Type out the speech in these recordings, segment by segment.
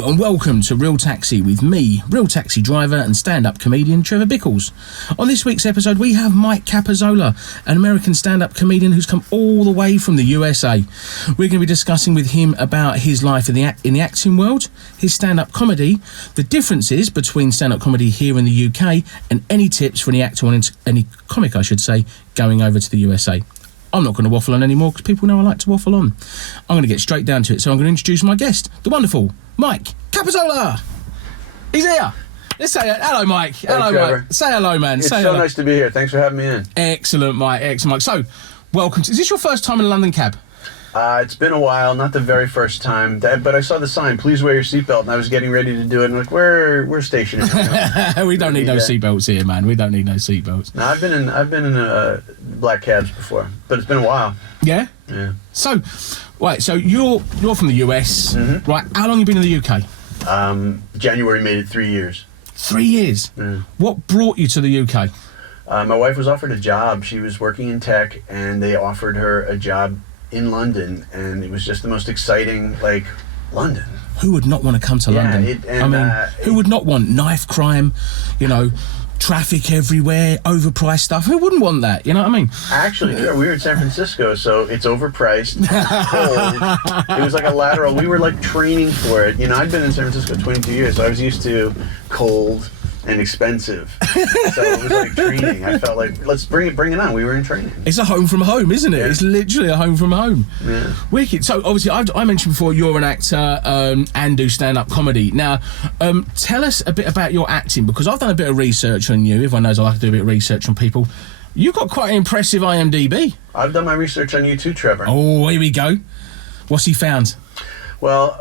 Hello and welcome to Real Taxi with me, real taxi driver and stand-up comedian Trevor Bickles. On this week's episode we have Micheal Capozzola, an American stand-up comedian who's come all the way from the USA. We're going to be discussing with him about his life in the acting world, his stand-up comedy, the differences between stand-up comedy here in the UK, and any tips for any actor or any comic, I should say, going over to the USA. I'm not going to waffle on anymore because people know I like to waffle on. I'm going to get straight down to it, so I'm going to introduce my guest, the wonderful Micheal Capozzola. He's here. Let's say hello, Mike. Hello, Mike. Say hello, man. It's say so hello. nice to be here. Thanks for having me in. Excellent, Mike. Excellent, Mike. So, welcome. Is this your first time in a London cab? It's been a while, not the very first time, but I saw the sign, please wear your seatbelt, and I was getting ready to do it, and I'm like, we're stationary. We don't need no seatbelts here, man. We don't need no seatbelts. No, I've been in black cabs before, but it's been a while. Yeah? Yeah. So, right, so you're from the US, right? How long have you been in the UK? January made it 3 years. 3 years? Yeah. What brought you to the UK? My wife was offered a job. She was working in tech, and they offered her a job in London, and it was just the most exciting, like, London. Who would not want to come to London? Who would not want knife crime, traffic everywhere, overpriced stuff? Who wouldn't want that? You know what I mean? Actually, we were in San Francisco, so it's overpriced, cold. It was like a lateral. We were like training for it. I'd been in San Francisco 22 years, so I was used to cold and expensive. So it was like training. I felt like, let's bring it on. We were in training. It's a home from home, isn't it? Yeah. It's literally a home from home. Yeah. Wicked. So obviously, I mentioned before you're an actor and do stand-up comedy. Now, tell us a bit about your acting, because I've done a bit of research on you. Everyone knows I like to do a bit of research on people. You've got quite an impressive IMDb. I've done my research on you too, Trevor. Oh, here we go. What's he found? Well,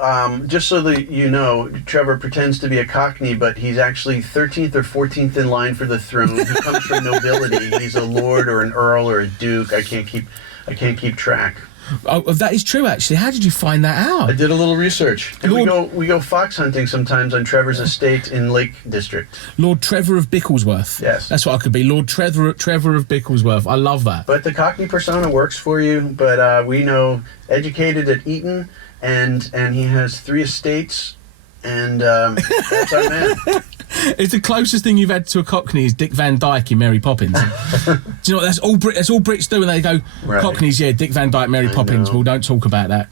just so that you know, Trevor pretends to be a Cockney, but he's actually 13th or 14th in line for the throne. He comes from nobility. He's a lord or an earl or a duke. I can't keep track. Oh, that is true, actually. How did you find that out? I did a little research. And we go fox hunting sometimes on Trevor's estate in Lake District. Lord Trevor of Bicklesworth. Yes. That's what I could be. Lord Trevor of Bicklesworth. I love that. But the Cockney persona works for you. But we know educated at Eton, and he has 3 estates, and that's our man. It's the closest thing you've had to a Cockney is Dick Van Dyke in Mary Poppins. Do you know what? That's all Brits do when they go, right. Cockneys, yeah, Dick Van Dyke, Mary Poppins. Well, don't talk about that.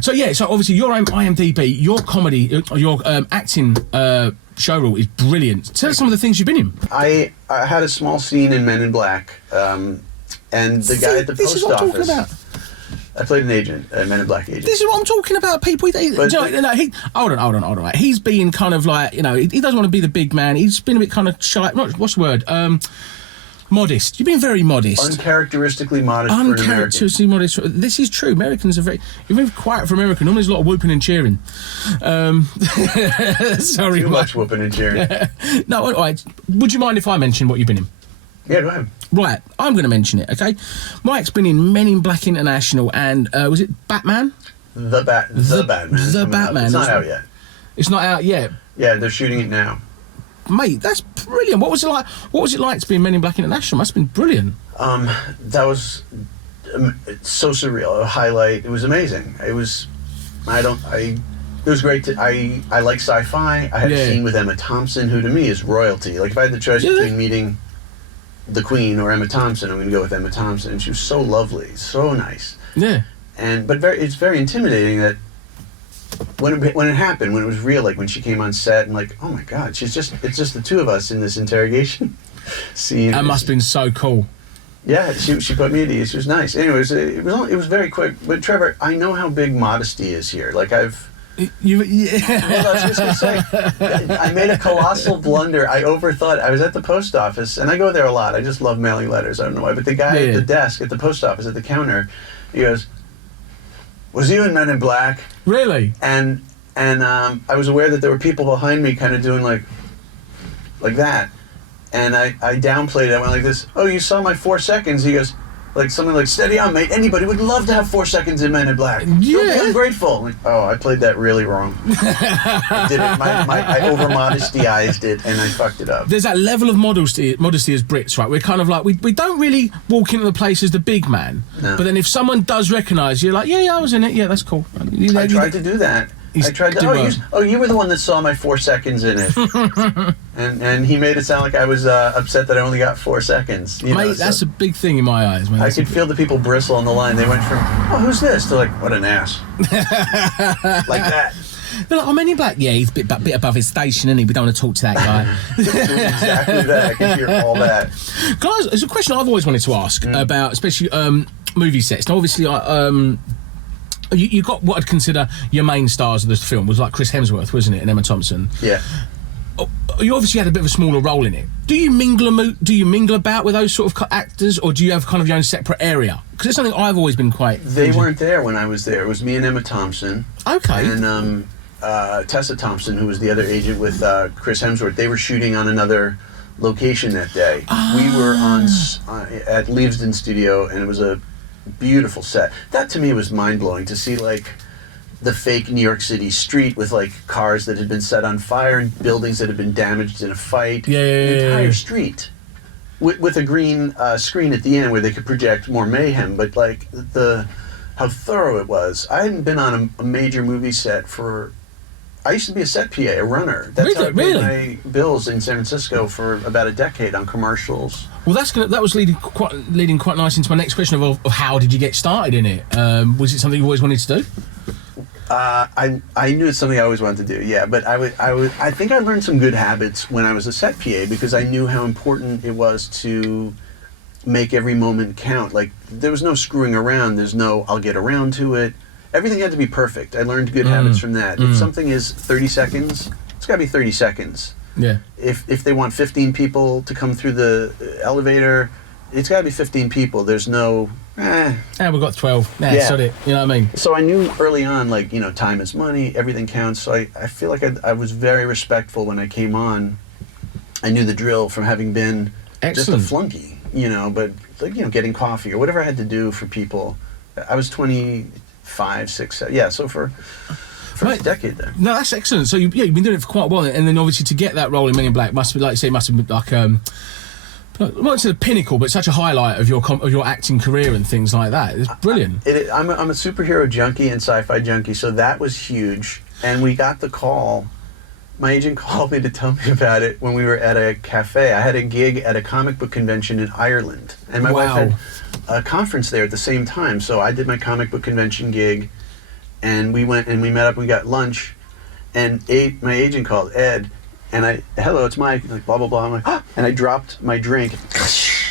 So, yeah, so obviously your own IMDb, your comedy, your acting show reel is brilliant. Tell us some of the things you've been in. I had a small scene in Men in Black, and the guy at the post office. This is what I'm talking about. I played an agent, a Men in Black agent. This is what I'm talking about, people. Hold on. He's being kind of like, he doesn't want to be the big man. He's been a bit kind of shy. What's the word? Modest. You've been very modest. Uncharacteristically modest for an American. Uncharacteristically modest. This is true. Americans are you're very quiet for American. Normally there's a lot of whooping and cheering. Sorry, Too much whooping and cheering. No, all right. Would you mind if I mention what you've been in? Yeah, go ahead. Right, I'm going to mention it, okay? Mike's been in Men in Black International and, was it Batman? The Batman. The Batman. It's not out yet. It's not out yet? Yeah, they're shooting it now. Mate, that's brilliant. What was it like to be in Men in Black International? Must have been brilliant. That was so surreal. A highlight. It was amazing. It was great. I like sci-fi. I had a scene with Emma Thompson, who to me is royalty. Like if I had the choice between meeting the Queen or Emma Thompson, I'm going to go with Emma Thompson. And she was so lovely, so nice. Yeah. But it's very intimidating that when it happened, when it was real, like when she came on set and like, oh my God, it's just the two of us in this interrogation scene. That must have been so cool. Yeah, she put me at ease. She was nice. Anyways, it was very quick. But Trevor, I know how big modesty is here. Like Well, I was just gonna say, I made a colossal blunder. I overthought. I was at the post office, and I go there a lot. I just love mailing letters. I don't know why. But the guy at the desk at the post office at the counter, he goes, "Was you in Men in Black?" Really? And I was aware that there were people behind me, kind of doing like that, and I downplayed it. I went like this. "Oh, you saw my 4 seconds?" He goes, like something like, "Steady on, mate. Anybody would love to have 4 seconds in Men in Black." Yeah. I'm grateful. Like, oh, I played that really wrong. I did it. I over modesty-ized it, and I fucked it up. There's that level of modesty as Brits, right? We're kind of like, we don't really walk into the place as the big man. No. But then if someone does recognise you, you're like, yeah, I was in it. Yeah, that's cool. I tried to do that. I tried to. You were the one that saw my 4 seconds in it, and he made it sound like I was upset that I only got 4 seconds. Mate, that's a big thing in my eyes, man. I could feel the people bristle on the line. They went from, "Oh, who's this?" to like, "What an ass," like that. They're like, Men in Black, yeah, he's a bit above his station, isn't he? We don't want to talk to that guy. Exactly that. I can hear all that. Guys, there's a question I've always wanted to ask about, especially movie sets. Now, obviously, you got what I'd consider your main stars of this film was like Chris Hemsworth, wasn't it, and Emma Thompson. Yeah. You obviously had a bit of a smaller role in it. Do you mingle about with those sort of actors, or do you have kind of your own separate area? Because it's something I've always been quite. They weren't there when I was there. It was me and Emma Thompson. Okay. And Tessa Thompson, who was the other agent with Chris Hemsworth. They were shooting on another location that day. We were at Leavesden Studio, and it was a beautiful set. That to me was mind-blowing, to see like the fake New York City street with like cars that had been set on fire and buildings that had been damaged in a fight. The entire street with a green screen at the end where they could project more mayhem. But like how thorough it was. I hadn't been on a major movie set for. I used to be a set PA, a runner. That's how I paid my bills in San Francisco for about a decade on commercials. Well, that was leading quite nice into my next question of how did you get started in it? Was it something you always wanted to do? I knew it's something I always wanted to do. Yeah, but I think I learned some good habits when I was a set PA because I knew how important it was to make every moment count. Like there was no screwing around. There's no I'll get around to it. Everything had to be perfect. I learned good habits from that. If something is 30 seconds, it's got to be 30 seconds. Yeah. If they want 15 people to come through the elevator, it's got to be 15 people. There's no, we've got 12. Sod it. You know what I mean? So I knew early on, like, time is money, everything counts. So I feel like I was very respectful when I came on. I knew the drill from having been just a flunky, but like, getting coffee or whatever I had to do for people. I was 25, 6, 7. Yeah, so for a decade there. No, that's excellent. So you've been doing it for quite a while, and then obviously to get that role in Men in Black must have been like I won't say the pinnacle, but such a highlight of your acting career and things like that. It's brilliant. I'm a superhero junkie and sci-fi junkie, so that was huge. And we got the call. My agent called me to tell me about it when we were at a cafe. I had a gig at a comic book convention in Ireland, and my wife had a conference there at the same time. So I did my comic book convention gig, and we went and we met up. We got lunch, and my agent called, Ed, and hello, it's Mike. Like blah blah blah. I'm like, and I dropped my drink.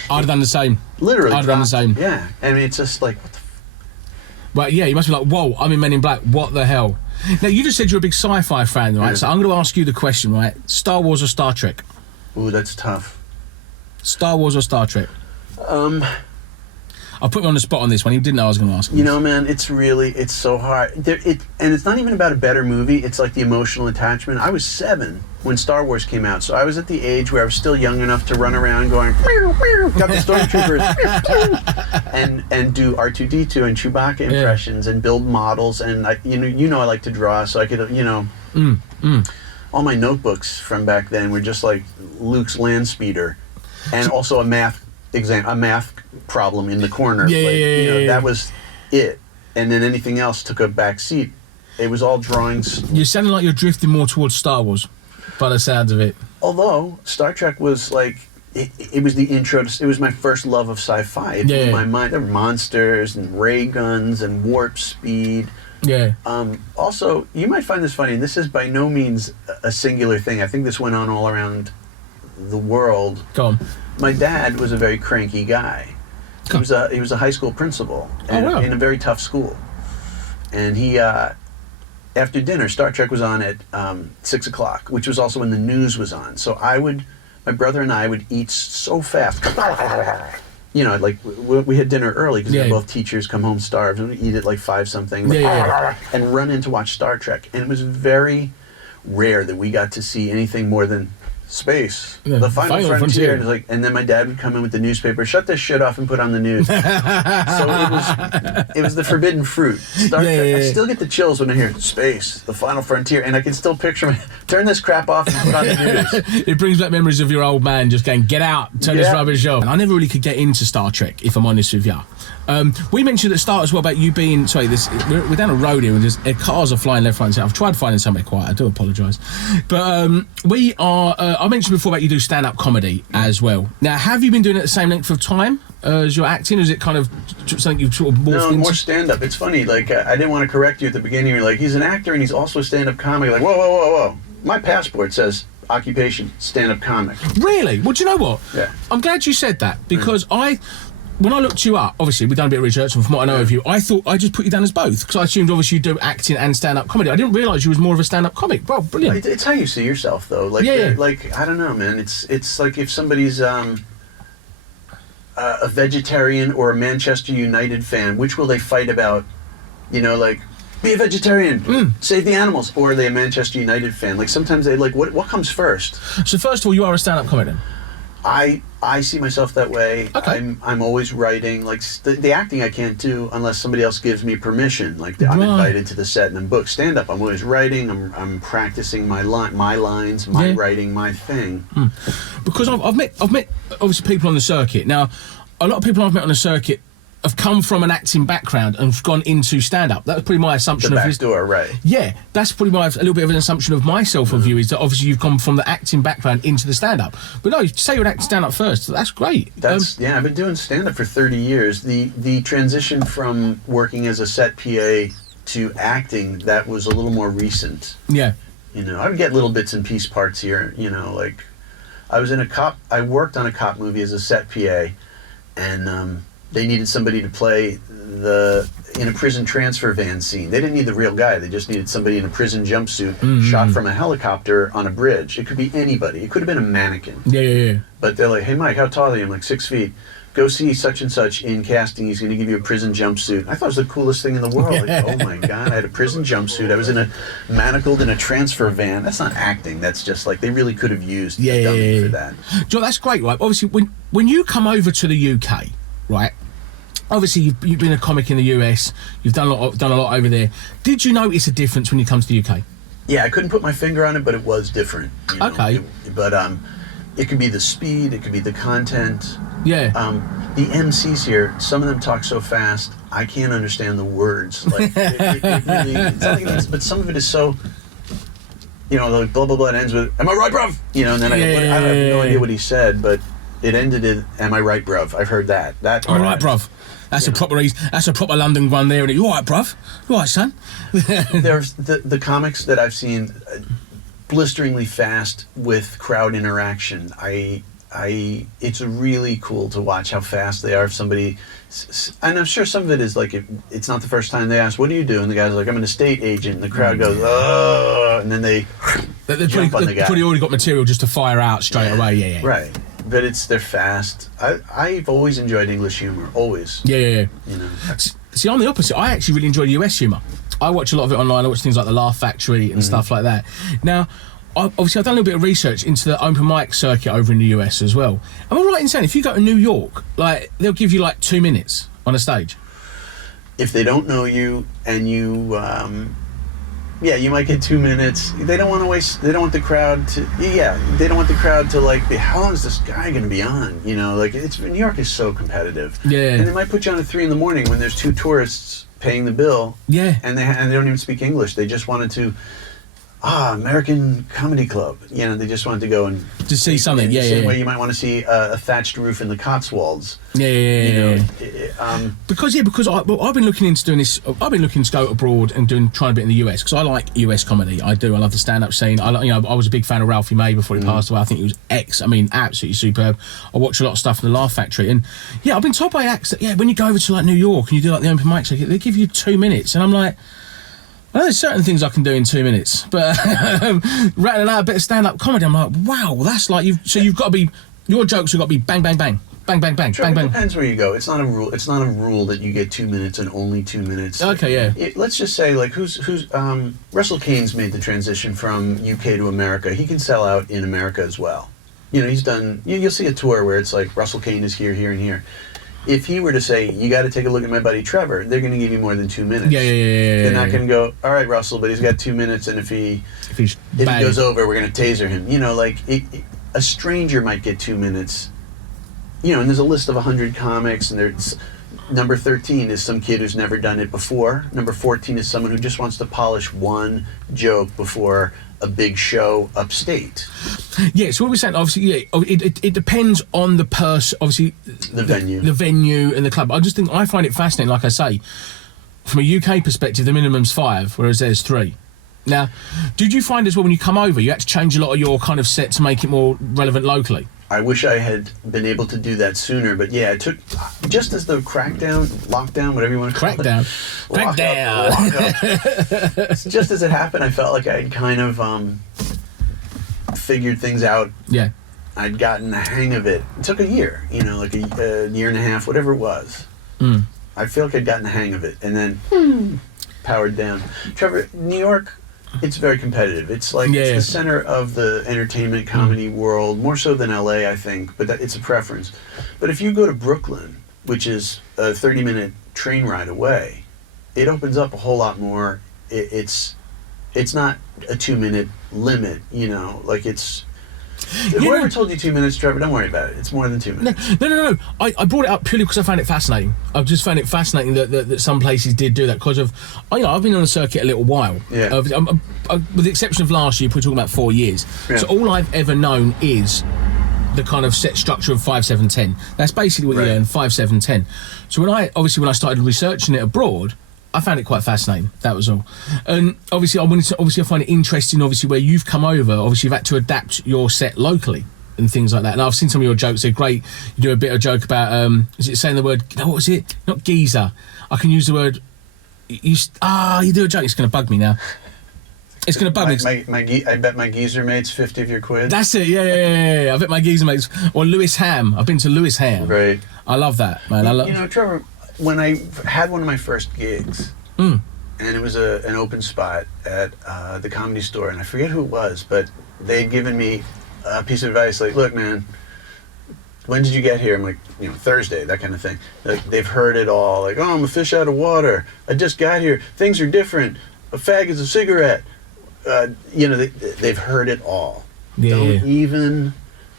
I'd have done the same. Literally, I'd have done the same. Yeah, I mean, it's just like, what the Well, yeah, you must be like, whoa, I'm in Men in Black, what the hell? Now, you just said you're a big sci-fi fan, right? Yeah. So I'm going to ask you the question, right? Star Wars or Star Trek? Ooh, that's tough. Star Wars or Star Trek? I'll put you on the spot on this one. You didn't know I was going to ask you. Man, it's so hard. And it's not even about a better movie. It's like the emotional attachment. I was 7 when Star Wars came out, so I was at the age where I was still young enough to run around going, pew, pew, got the stormtroopers, and do R2-D2 and Chewbacca impressions and build models. And I like to draw, so I could, all my notebooks from back then were just like Luke's land speeder, and also a math problem in the corner. That was it. And then anything else took a back seat. It was all drawings. You're sounding like you're drifting more towards Star Wars, by the sounds of it. Although Star Trek was like, it was the intro. It was my first love of sci-fi. It blew my mind. There were monsters and ray guns and warp speed. Yeah. Also, you might find this funny, and this is by no means a singular thing. I think this went on all around the world. Go on. My dad was a very cranky guy. He was a high school principal in a very tough school. And he, after dinner, Star Trek was on at 6 o'clock, which was also when the news was on. So my brother and I would eat so fast. Like we had dinner early because we were both teachers, come home starved, and we'd eat at like 5-something, and run in to watch Star Trek. And it was very rare that we got to see anything more than space, Yeah, the final frontier. frontier. And, it's like, and then my dad would come in with the newspaper, shut this shit off and put on the news. So it was the forbidden fruit. Star Trek. I still get the chills when I hear space, the final frontier, and I can still picture me, turn this crap off and put on the news. It brings back memories of your old man just going, get out, turn this rubbish off. And I never really could get into Star Trek, if I'm honest with you. We mentioned at the start as well about you being, we're down a road here and there's cars are flying left, right and centre. I've tried finding somewhere quiet, I do apologise. But we are, I mentioned before about you do stand-up comedy as well. Now, have you been doing it the same length of time as your acting, or is it kind of something you've sort of morphed into? More stand-up. It's funny, like, I didn't want to correct you at the beginning. You're like, he's an actor and he's also a stand-up comic. Like, whoa. My passport says occupation, stand-up comic. Really? Well, do you know what? Yeah. I'm glad you said that, because when I looked you up, obviously we've done a bit of research, and from what I know of you, I thought I just put you down as both, because I assumed obviously you do acting and stand-up comedy. I didn't realise you was more of a stand-up comic. Well, brilliant. It's how you see yourself, though. Like, like, I don't know, man. It's like if somebody's a vegetarian or a Manchester United fan, which will they fight about? You know, like, be a vegetarian, save the animals, or are they a Manchester United fan? Like, sometimes they like, what comes first? So first of all, you are a stand-up comedian. I see myself that way. Okay. I'm always writing. Like, the acting I can't do unless somebody else gives me permission. Like, I'm invited to the set and then booked. Stand up, I'm always writing. I'm practicing my lines, my writing, my thing. Because I've met obviously people on the circuit. Now, a lot of people I've met on the circuit have come from an acting background and have gone into stand-up. That was pretty my assumption. The back door, right. Yeah, that's probably a little bit of an assumption of myself of you, is that obviously you've come from the acting background into the stand-up. But no, you say you're an acting stand-up first. That's great. I've been doing stand-up for 30 years. The transition from working as a set PA to acting, that was a little more recent. Yeah. You know, I would get little bits and piece parts here, you know, like, I worked on a cop movie as a set PA, and they needed somebody to play in a prison transfer van scene. They didn't need the real guy. They just needed somebody in a prison jumpsuit shot from a helicopter on a bridge. It could be anybody. It could have been a mannequin. Yeah. But they're like, hey, Mike, how tall are you? I'm like, 6 feet. Go see such and such in casting. He's going to give you a prison jumpsuit. I thought it was the coolest thing in the world. Like, oh my God, I had a prison jumpsuit. I was manacled in a transfer van. That's not acting. That's just like, they really could have used a dummy for that. Joe, that's great, right? Obviously, when you come over to the UK, right? Obviously, you've been a comic in the US. You've done a lot over there. Did you notice a difference when you come to the UK? Yeah, I couldn't put my finger on it, but it was different. You know? Okay. It could be the speed. It could be the content. Yeah. The MCs here, some of them talk so fast, I can't understand the words. Like, it really, it's nothing against, but some of it is so, you know, like blah blah blah. It ends with "Am I right, bruv?" You know, and then I have no idea what he said, but it ended in "Am I right, bruv?" I've heard that. All right, bruv. That's a proper London one there. You all right, bruv? You all right, son? There's the comics that I've seen blisteringly fast with crowd interaction. It's really cool to watch how fast they are. If somebody, and I'm sure some of it is like it's not the first time they ask, "What do you do?" And the guy's like, "I'm an estate agent." And the crowd goes, "Oh!" And then they jump on the guy. They've probably already got material just to fire out straight away. Yeah. Right. But they're fast. I've always enjoyed English humor. Always. Yeah. You know. See, I'm the opposite. I actually really enjoy US humor. I watch a lot of it online. I watch things like The Laugh Factory and stuff like that. Now, obviously, I've done a little bit of research into the open mic circuit over in the US as well. Am I right in saying if you go to New York, like they'll give you like 2 minutes on a stage? If they don't know you and you, you might get 2 minutes. They don't want to waste. They don't want the crowd to. They don't want the crowd to like. How long is this guy going to be on? You know, like New York is so competitive. Yeah. And they might put you on at 3 a.m. when there's 2 tourists paying the bill. Yeah. And they don't even speak English. They just wanted to. American Comedy Club. You know, they just wanted to go and to see something. Same way you might want to see a thatched roof in the Cotswolds. Because I've been looking into doing this. I've been looking to go abroad and trying a bit in the US because I like US comedy. I do. I love the stand-up scene. I was a big fan of Ralphie May before he passed away. I think he was absolutely superb. I watch a lot of stuff in the Laugh Factory, and I've been told by acts that when you go over to like New York and you do like the open mic circuit, they give you 2 minutes, and I'm like. Well, there's certain things I can do in 2 minutes, but rattling out a bit of stand-up comedy, I'm like, wow, that's like you've got to be, your jokes have got to be bang, bang, bang. bang, bang, bang, Trevor, bang, bang. It depends where you go. It's not a rule. It's not a rule that you get 2 minutes and only 2 minutes. Okay, yeah. Let's just say, like, who's Russell Kane's made the transition from UK to America. He can sell out in America as well. He's done. You'll see a tour where it's like Russell Kane is here, here, and here. If he were to say, you got to take a look at my buddy Trevor, they're going to give you more than 2 minutes. Yeah. They're not going to go, all right, Russell, but he's got 2 minutes, and if he goes over, we're going to taser him. A stranger might get 2 minutes. And there's a list of 100 comics, and there's number 13 is some kid who's never done it before. Number 14 is someone who just wants to polish one joke before a big show upstate. Yeah, so what we're saying, obviously, it depends on the person, obviously, the venue and the club. I find it fascinating, like I say, from a UK perspective, the minimum's 5, whereas there's 3. Now, did you find as well when you come over, you had to change a lot of your kind of set to make it more relevant locally? I wish I had been able to do that sooner, but yeah, it took, just as the lockdown, whatever you want to call it. Crackdown. Just as it happened, I felt like I'd kind of figured things out. Yeah. I'd gotten the hang of it. It took a year, like a year and a half, whatever it was. I feel like I'd gotten the hang of it, and then powered down. Trevor, New York, it's very competitive. It's like the center of the entertainment comedy world, more so than LA, I think, but it's a preference. But if you go to Brooklyn, which is a 30-minute train ride away, it opens up a whole lot more. It's not a 2-minute limit, like it's... Whoever told you 2 minutes, Trevor, don't worry about it. It's more than 2 minutes. No. I brought it up purely because I found it fascinating. I've just found it fascinating that some places did do that because of... I've been on the circuit a little while. Yeah. With the exception of last year, we're talking about 4 years. Yeah. So all I've ever known is the kind of set structure of 5, 7, 10. That's basically what you earn, 5, 7, 10. So when I started researching it abroad, I found it quite fascinating. That was all. And obviously, I find it interesting, obviously, where you've come over, obviously you've had to adapt your set locally and things like that. And I've seen some of your jokes. They're great. You do a bit of joke about, is it saying the word, what was it? Not geezer. I can use the word, you do a joke. It's going to bug me now. It's going to bug me. I bet my geezer mate's 50 of your quid. That's it, yeah. I bet my geezer mate's, or Lewis Ham. I've been to Lewis Ham. Right. I love that, man. Trevor, when I had one of my first gigs, and it was an open spot at the Comedy Store, and I forget who it was, but they'd given me a piece of advice, like, look, man, when did you get here? I'm like, Thursday, that kind of thing. Like, they've heard it all, like, oh, I'm a fish out of water. I just got here. Things are different. A fag is a cigarette. They've heard it all. Yeah.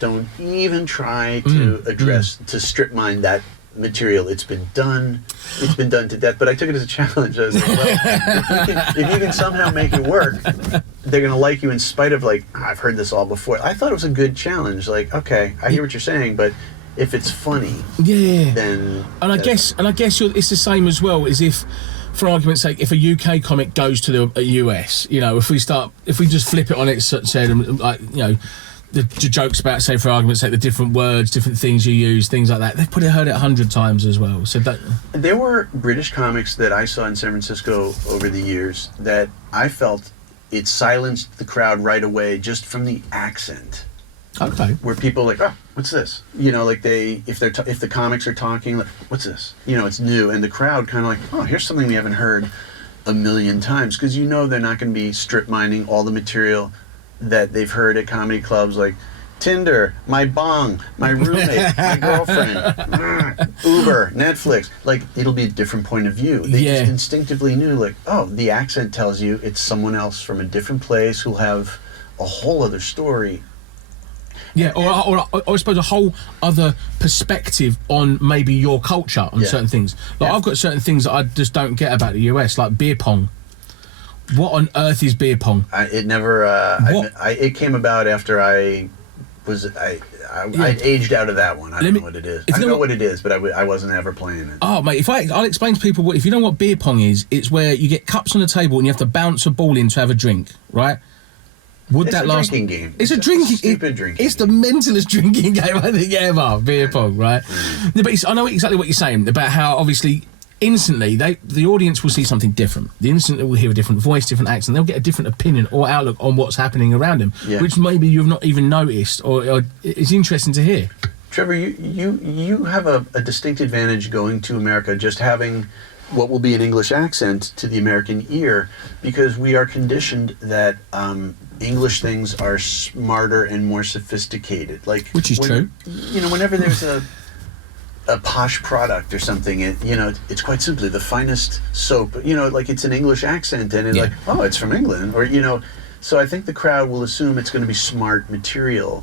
Don't even try to address, to strip mine that material. It's been done to death, but I took it as a challenge. I was like, well, if you can somehow make it work, they're gonna like you in spite of, like, I've heard this all before. I thought it was a good challenge. Like, okay, I hear what you're saying, but if it's funny, then I guess it's the same as well as if, for argument's sake, if a UK comic goes to a US, if we just flip it on its head, like, the jokes about, say, for argument's sake, the different words, different things you use, things like that. They've probably heard it 100 times as well. So there were British comics that I saw in San Francisco over the years that I felt it silenced the crowd right away just from the accent. Okay. Where people are like, oh, what's this? Like if the comics are talking, like, what's this? It's new, and the crowd kind of like, oh, here's something we haven't heard a million times, because they're not going to be strip mining all the material that they've heard at comedy clubs, like Tinder, my bong, my roommate, my girlfriend, Uber, Netflix. Like, it'll be a different point of view. They just instinctively knew, like, oh, the accent tells you it's someone else from a different place who'll have a whole other story. Yeah, or I suppose a whole other perspective on maybe your culture on certain things. Like, I've got certain things that I just don't get about the US, like beer pong. What on earth is beer pong? It came about after I aged out of that one. I don't know what it is. I know what it is, but I wasn't ever playing it. Oh, mate, I'll explain to people, if you know what beer pong is, it's where you get cups on the table and you have to bounce a ball in to have a drink, right? It's a drinking game. It's a drinking, stupid drinking. It's the mentalist drinking game I think ever. Beer pong, right? No, but I know exactly what you're saying about how obviously instantly the audience will see something different. The instant they will hear a different voice, different accent, they'll get a different opinion or outlook on what's happening around them, which maybe you've not even noticed, or it's interesting to hear. Trevor, you have a distinct advantage going to America, just having what will be an English accent to the American ear, because we are conditioned that English things are smarter and more sophisticated. Like, which is true. You know, whenever there's a posh product or something, it's quite simply the finest soap. You know, like it's an English accent, and it's like, oh, it's from England, or So I think the crowd will assume it's going to be smart material.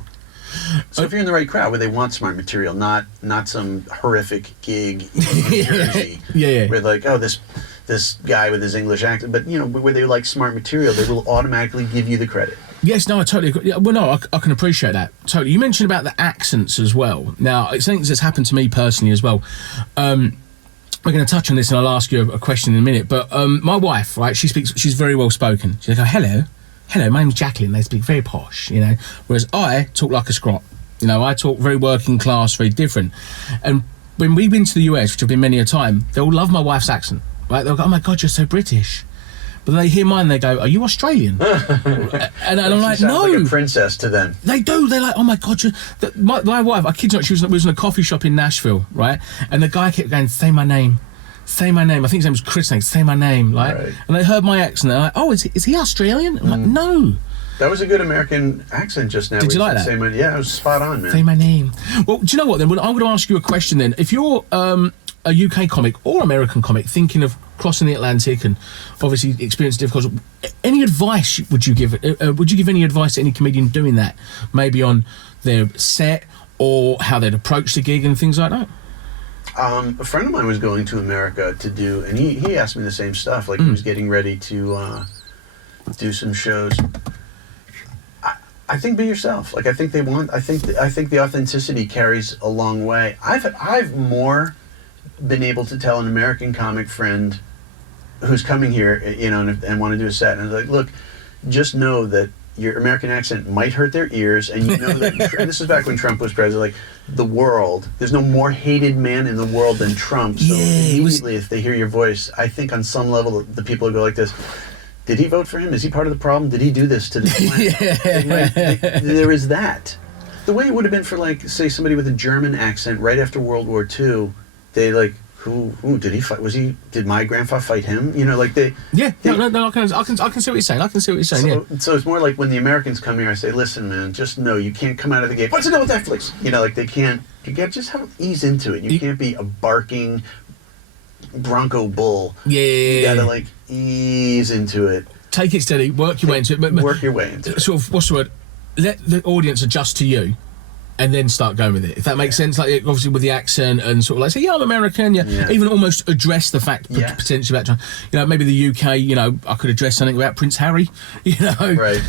So if you're in the right crowd where they want smart material, not some horrific gig in New Jersey, where like, oh, this guy with his English accent, but where they like smart material, they will automatically give you the credit. Yes, no, I totally agree. Yeah, well, no, I can appreciate that. Totally. You mentioned about the accents as well. Now, it's something that's happened to me personally as well. We're going to touch on this, and I'll ask you a question in a minute. But my wife, right, she's very well spoken. She's like, oh, hello, my name's Jacqueline. They speak very posh, Whereas I talk like a scrot. I talk very working class, very different. And when we've been to the US, which I've been many a time, they'll love my wife's accent, right? They'll go, oh my God, you're so British. But they hear mine, they go, are you Australian? and I'm like, no. Like a princess to them. They do. They're like, oh my God. My wife, I kid you not, she was in a coffee shop in Nashville, right? And the guy kept going, say my name. Say my name. I think his name was Chris. Say my name, right? And they heard my accent. They're like, oh, is he Australian? I'm like, no. That was a good American accent just now. Did you like that? Yeah, it was spot on, man. Say my name. Well, do you know what then? I'm going to ask you a question then. If you're a UK comic or American comic thinking of crossing the Atlantic and obviously experiencing difficulties, any advice would you give? Would you give any advice to any comedian doing that? Maybe on their set or how they'd approach the gig and things like that? A friend of mine was going to America to do, and he asked me the same stuff. Like he was getting ready to do some shows. I think be yourself. Like I think the authenticity carries a long way. I've more been able to tell an American comic friend who's coming here, and want to do a set, and like, look, just know that your American accent might hurt their ears, and that this is back when Trump was president. Like there's no more hated man in the world than Trump. So immediately, if they hear your voice, I think on some level the people will go like this: did he vote for him? Is he part of the problem? Did he do this to the planet? There is that. The way it would have been for, like, say, somebody with a German accent right after World War II, they like, who did he fight? Did my grandfather fight him? Like they. Yeah, no, I can see what you're saying. I can see what you're saying. So it's more like when the Americans come here, I say, listen, man, just know you can't come out of the gate. What's it do with Netflix? Like they can't. You got to just ease into it. You can't be a barking Bronco bull. Yeah. You got to like ease into it. Take it steady. Work your way into it. Work your way into it. Sort of, what's the word? Let the audience adjust to you. And then start going with it, if that makes sense. Like obviously with the accent and sort of like say, yeah, I'm American. Yeah. Even almost address the fact potentially about, maybe the UK. I could address something about Prince Harry. Right.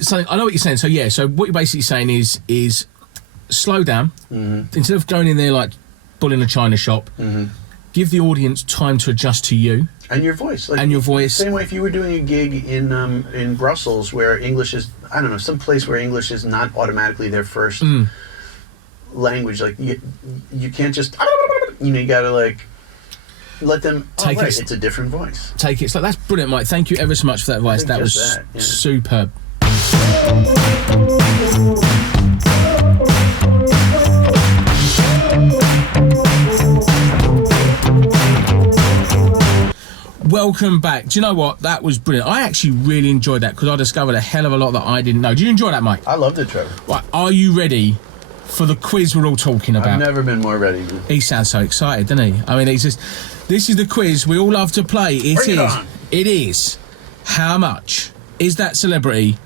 Something. I know what you're saying. So yeah. So what you're basically saying is slow down. Mm-hmm. Instead of going in there like bull in a china shop. Mm-hmm. Give the audience time to adjust to you. And your voice. And your voice. Same way if you were doing a gig in Brussels where English is, I don't know, some place where English is not automatically their first language. Like, you can't just, you got to, like, let them, it's a different voice. Take it. So that's brilliant, Mike. Thank you ever so much for that advice. That was superb. Welcome back. Do you know what? That was brilliant. I actually really enjoyed that because I discovered a hell of a lot that I didn't know. Did you enjoy that, Mike? I loved it, Trevor. Right, are you ready for the quiz we're all talking about? I've never been more ready. He sounds so excited, doesn't he? I mean, this is the quiz we all love to play. It is. How much is that celebrity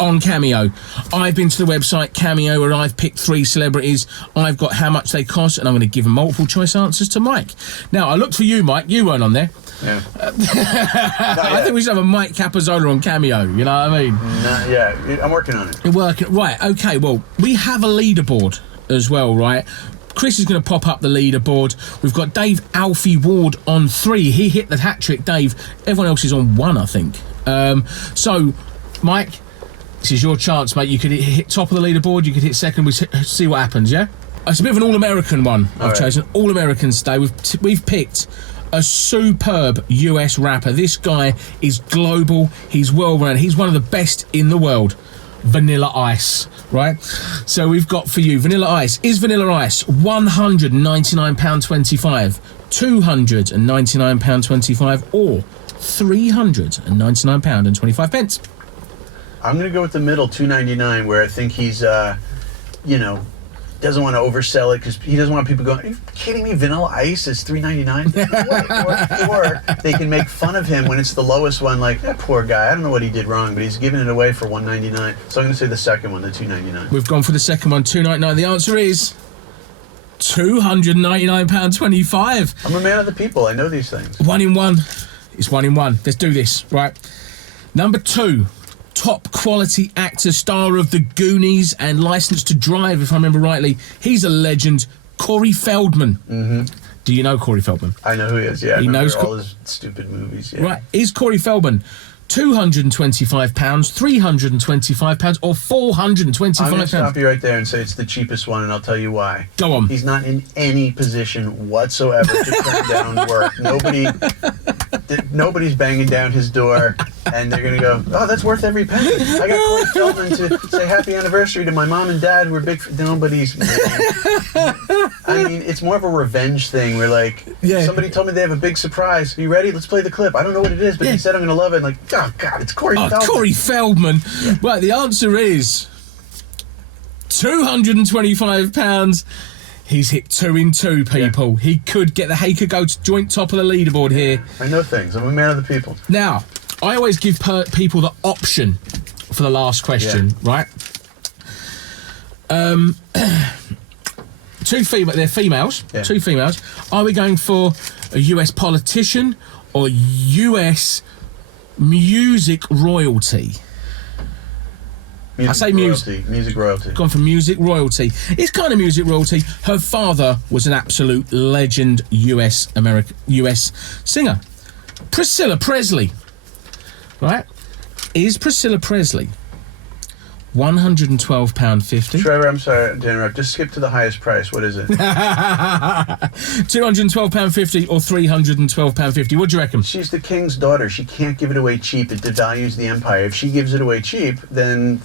on Cameo? I've been to the website Cameo where I've picked 3 celebrities. I've got how much they cost, and I'm going to give them multiple choice answers to Mike. Now, I looked for you, Mike. You weren't on there. Yeah. I think we should have a Micheal Capozzola on Cameo, you know what I mean? I'm working on it. You're working. Right, okay, well, we have a leaderboard as well, right? Chris is going to pop up the leaderboard. We've got Dave Alfie Ward on 3. He hit the hat-trick, Dave. Everyone else is on 1, I think. So, Mike, this is your chance, mate. You could hit top of the leaderboard, you could hit second, we see what happens, yeah? It's a bit of an all-American one I've chosen. All-Americans today. We've picked a superb US rapper. This guy is global. He's well-renowned. He's one of the best in the world. Vanilla Ice, right? So we've got for you Vanilla Ice. Is Vanilla Ice £199.25, £299.25, or £399.25? I'm going to go with the middle, $2.99, where I think he's, doesn't want to oversell it because he doesn't want people going, are you kidding me? Vanilla Ice is $3.99? or they can make fun of him when it's the lowest one, like, that poor guy, I don't know what he did wrong, but he's giving it away for $1.99. So I'm going to say the second one, the $2.99. We've gone for the second one, $2.99. The answer is £299.25. I'm a man of the people. I know these things. 1 in 1. It's 1 in 1. Let's do this, right? Number 2. Top quality actor, star of The Goonies and Licensed to Drive, if I remember rightly. He's a legend. Corey Feldman. Mm-hmm. Do you know Corey Feldman? I know who he is, yeah. He knows all his stupid movies, yeah. Right. Is Corey Feldman £225, £325, or £425? I'm going to stop you right there and say it's the cheapest one, and I'll tell you why. Go on. He's not in any position whatsoever to turn down work. Nobody's banging down his door, and they're going to go, oh, that's worth every penny. I got Corey Feldman to say happy anniversary to my mom and dad. We're big... Nobody's... I mean, it's more of a revenge thing where, like, somebody told me they have a big surprise. Are you ready? Let's play the clip. I don't know what it is, but he said I'm going to love it. And like, oh, God, it's Corey Feldman. Corey Feldman. Yeah. Right, the answer is £225. He's hit 2 in 2, people. Yeah. He could get he could go to joint top of the leaderboard here. I know things. I'm a man of the people. Now, I always give people the option for the last question, right? They're females. Yeah. 2 females. Are we going for a US politician or US music royalty? Music royalty. Gone for music royalty. It's kind of music royalty. Her father was an absolute legend US singer. Priscilla Presley. Right? Is Priscilla Presley £112.50? Trevor, I'm sorry to interrupt. Just skip to the highest price. What is it? £212.50 or £312.50? What do you reckon? She's the king's daughter. She can't give it away cheap. It devalues the empire. If she gives it away cheap, then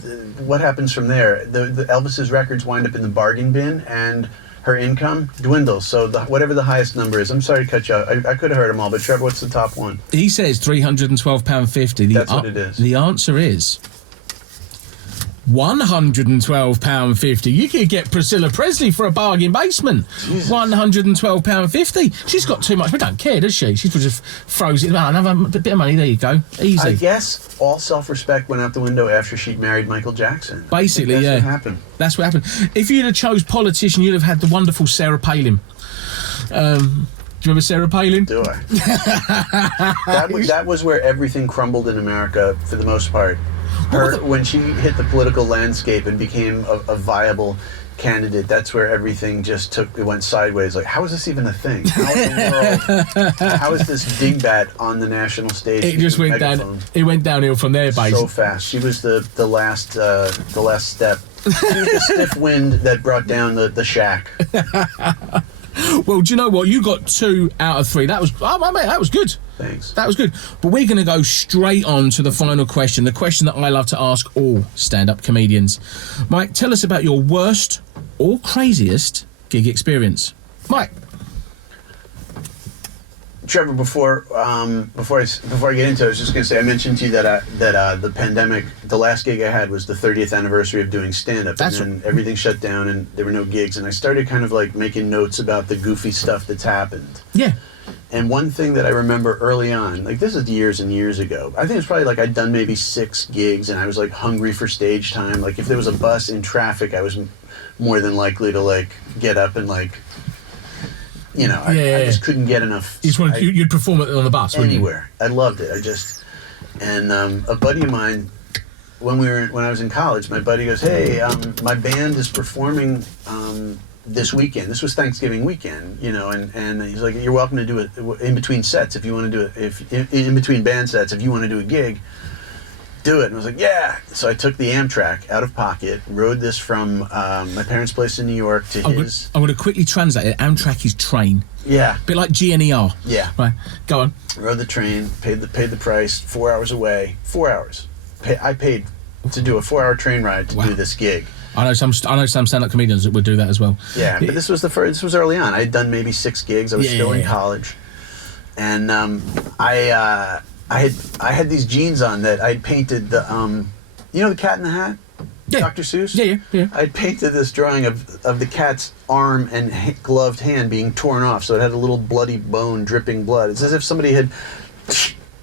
what happens from there? The Elvis's records wind up in the bargain bin, and her income dwindles. So whatever the highest number is, I'm sorry to cut you out. I could have heard them all, but Trevor, what's the top one? He says £312.50. That's what it is. The answer is £112.50. You could get Priscilla Presley for a bargain basement. £112.50. She's got too much. We don't care, does she? She just throws it. Another bit of money. There you go. Easy. I guess all self-respect went out the window after she'd married Michael Jackson. Basically, that's yeah. What happened. That's what happened. If you'd have chose politician, you'd have had the wonderful Sarah Palin. Do you remember Sarah Palin? Do I? that was where everything crumbled in America for the most part. When she hit the political landscape and became a viable candidate, that's where everything just went sideways. Like, how is this even a thing? How in the world? How is this dingbat on the national stage? It just went down. It went downhill from there, basically. So fast. She was the last step. She was the stiff wind that brought down the shack. Well, do you know what? You got 2 out of 3. That was, mate, that was good. Thanks. That was good. But we're going to go straight on to the final question, the question that I love to ask all stand-up comedians. Mike, tell us about your worst or craziest gig experience. Mike. Trevor, before I get into it, I was just going to say, I mentioned to you that the pandemic, the last gig I had was the 30th anniversary of doing stand-up, and then everything shut down and there were no gigs, and I started kind of like making notes about the goofy stuff that's happened. Yeah. And one thing that I remember early on, like this is years and years ago, I think it's probably like I'd done maybe 6 gigs and I was like hungry for stage time. Like if there was a bus in traffic, I was more than likely to like get up and like, I just couldn't get enough. You'd perform it on the bus, anywhere. I loved it. And a buddy of mine, when I was in college, my buddy goes, "Hey, my band is performing this weekend." This was Thanksgiving weekend, and he's like, "You're welcome to do it in between sets if you want to do it. If in between band sets, if you want to do a gig, do it." And I was like, "Yeah." So I took the Amtrak out of pocket, rode this from my parents' place in New York to his. I'm going to quickly translate it. Amtrak is train. Yeah. A bit like GNER. Yeah. Right. Go on. Rode the train, paid the price. 4 hours away. 4 hours. I paid to do a 4-hour train ride to do this gig. I know some stand-up comedians that would do that as well. Yeah, but this was this was early on. I had done maybe 6 gigs. I was still in college, and I had these jeans on that I'd painted the the Cat in the Hat, Dr. Seuss. Yeah. I'd painted this drawing of the cat's arm and gloved hand being torn off, so it had a little bloody bone dripping blood. It's as if somebody had.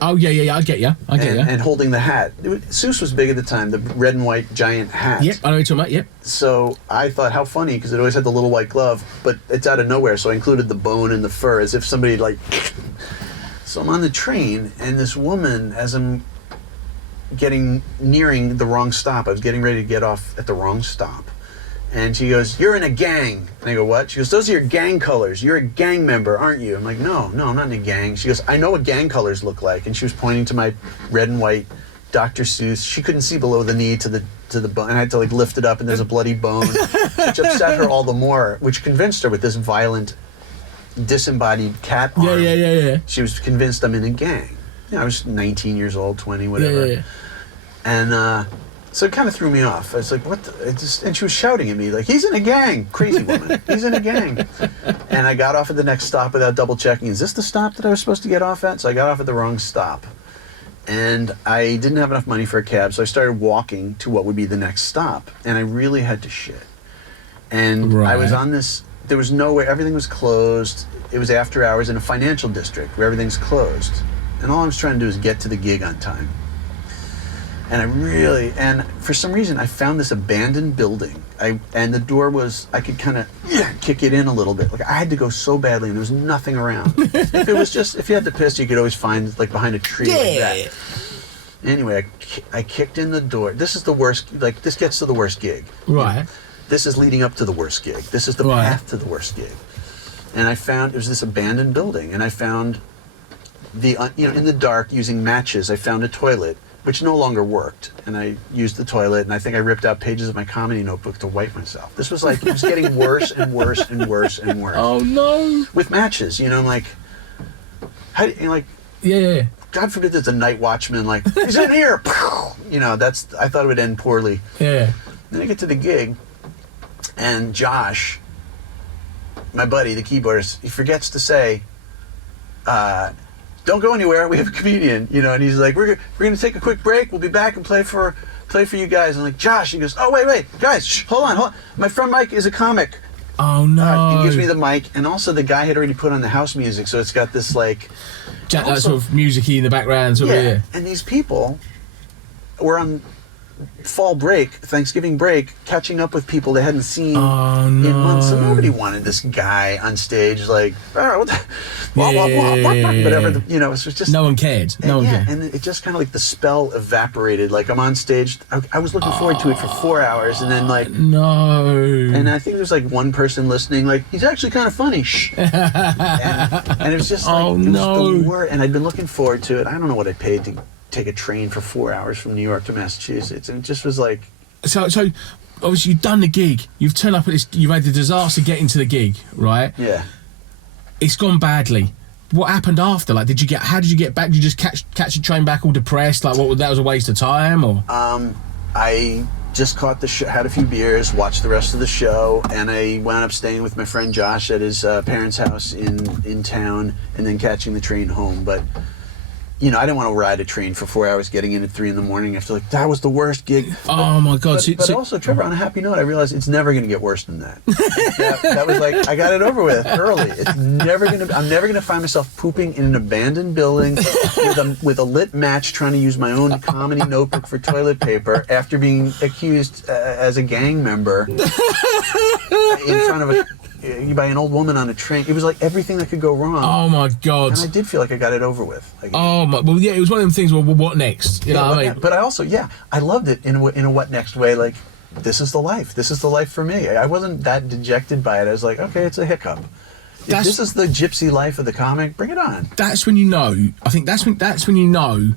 Oh yeah, I get you. And holding the hat. Seuss was big at the time, the red and white giant hat. Yep, I know what you're talking about, yep. So I thought, how funny, because it always had the little white glove, but it's out of nowhere, so I included the bone and the fur, as if somebody So I'm on the train, and this woman, as I'm nearing the wrong stop, I was getting ready to get off at the wrong stop, and she goes, "You're in a gang." And I go, "What?" She goes, "Those are your gang colors. You're a gang member, aren't you?" I'm like, no, I'm not in a gang. She goes, "I know what gang colors look like." And she was pointing to my red and white Dr. Seuss. She couldn't see below the knee to the bone, and I had to lift it up, and there's a bloody bone, which upset her all the more, which convinced her with this violent, disembodied cat arm. Yeah. She was convinced I'm in a gang. I was 19 years old, 20, whatever. Yeah. And so it kind of threw me off. I was like, what the? And she was shouting at me, like, "He's in a gang, crazy woman. He's in a gang." And I got off at the next stop without double checking. Is this the stop that I was supposed to get off at? So I got off at the wrong stop. And I didn't have enough money for a cab, so I started walking to what would be the next stop. And I really had to shit. And I was on this, there was nowhere, everything was closed. It was after hours in a financial district where everything's closed. And all I was trying to do is get to the gig on time. And for some reason, I found this abandoned building. And the door was, I could kind of kick it in a little bit. Like, I had to go so badly, and there was nothing around. If you had to piss, you could always find, like, behind a tree like that. Anyway, I kicked in the door. This is the worst, like, this gets to the worst gig. Right. You know, this is leading up to the worst gig. This is the path to the worst gig. And I found, it was this abandoned building, and I found in the dark, using matches, I found a toilet, which no longer worked. And I used the toilet, and I think I ripped out pages of my comedy notebook to wipe myself. This was like, it was getting worse and worse and worse and worse. Oh, no. With matches, I'm like, how do you, like... Yeah. God forbid there's a night watchman, like, "He's in here!" I thought it would end poorly. Yeah. Then I get to the gig, and Josh, my buddy, the keyboardist, he forgets to say, "Don't go anywhere. We have a comedian." And he's like, "We're gonna take a quick break. We'll be back and play for you guys." I'm like, "Josh," he goes, "Oh wait, guys, hold on. My friend Mike is a comic." Oh no! He gives me the mic, and also the guy had already put on the house music, so it's got this like sort of music-y in the background. Yeah. And these people were on fall break, Thanksgiving break, catching up with people they hadn't seen in months. So nobody wanted this guy on stage, like, what the, whatever. It was just no one cared. No one cared. And it just kind of like the spell evaporated. Like, I'm on stage. I was looking forward to it for 4 hours, and then like no. And I think there's like one person listening, like, "He's actually kind of funny." Shh. and it was just like, it was the worst. And I'd been looking forward to it. I don't know what I paid to take a train for 4 hours from New York to Massachusetts, and it just was like... So obviously you've done the gig, you've turned up at this, you've had the disaster getting to the gig, right? Yeah. It's gone badly. What happened after? Like, how did you get back? Did you just catch a train back all depressed? Like, that was a waste of time, or? I just caught the show, had a few beers, watched the rest of the show, and I wound up staying with my friend Josh at his parents' house in town, and then catching the train home, but... I didn't want to ride a train for 4 hours, getting in at 3 a.m. after, like, that was the worst gig. Oh my God! But also, Trevor, on a happy note, I realized it's never going to get worse than that. that was like, I got it over with early. I'm never going to find myself pooping in an abandoned building with a lit match, trying to use my own comedy notebook for toilet paper after being accused as a gang member in front of by an old woman on a train. It was like everything that could go wrong. Oh my God! And I did feel like I got it over with. Like, well, yeah, it was one of them things. Well, what next? You know what I mean? But I also, I loved it in a what next way. Like, this is the life. This is the life for me. I wasn't that dejected by it. I was like, okay, it's a hiccup. If this is the gypsy life of the comic, bring it on. That's when you know. I think that's when you know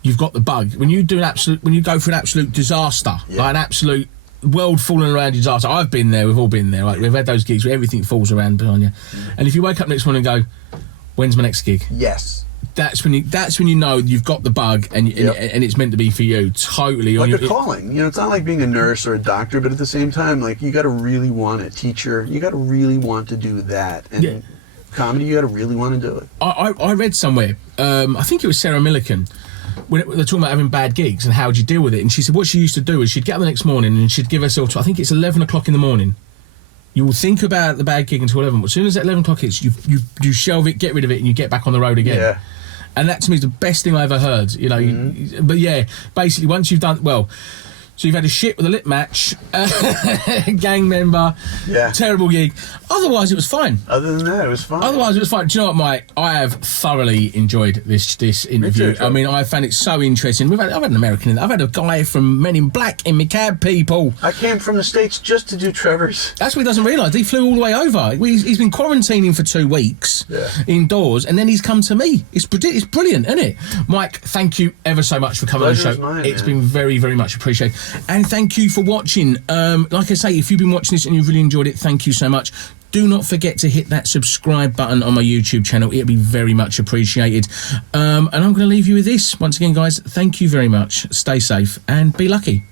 you've got the bug. When you go for an absolute disaster, like an absolute world falling around you disaster. I've been there. We've all been there. Like, we've had those gigs where everything falls around on you, and if you wake up next morning and go, "When's my next gig?" Yes. that's when you know you've got the bug and it's meant to be for you. Totally. Like a calling. You know, it's not like being a nurse or a doctor, but at the same time, like, you got to really want it. Teacher, you got to really want to do that. And comedy, you got to really want to do it. I read somewhere, I think it was Sarah Millican, when they're talking about having bad gigs and how would you deal with it, and she said what she used to do is she'd get up the next morning and she'd give herself, I think it's 11 o'clock in the morning. You will think about the bad gig until 11, but as soon as that 11 o'clock hits, you shelve it, get rid of it, and you get back on the road again. Yeah. And that to me is the best thing I ever heard. You know, but yeah, basically once you've done well. So you've had a shit with a lip match, gang member, terrible gig. Otherwise, it was fine. Other than that, it was fine. Otherwise, it was fine. Do you know what, Mike? I have thoroughly enjoyed this interview. I mean, I found it so interesting. I've had an American in there. I've had a guy from Men in Black in my cab, people. I came from the States just to do Trevor's. That's what he doesn't realise. He flew all the way over. He's been quarantining for 2 weeks indoors, and then he's come to me. It's brilliant, isn't it? Mike, thank you ever so much for coming on the show. Mine, it's been very, very much appreciated. And thank you for watching. Like I say, if you've been watching this and you've really enjoyed it, thank you so much. Do not forget to hit that subscribe button on my YouTube channel. It'll be very much appreciated. And I'm going to leave you with this. Once again, guys, thank you very much. Stay safe and be lucky.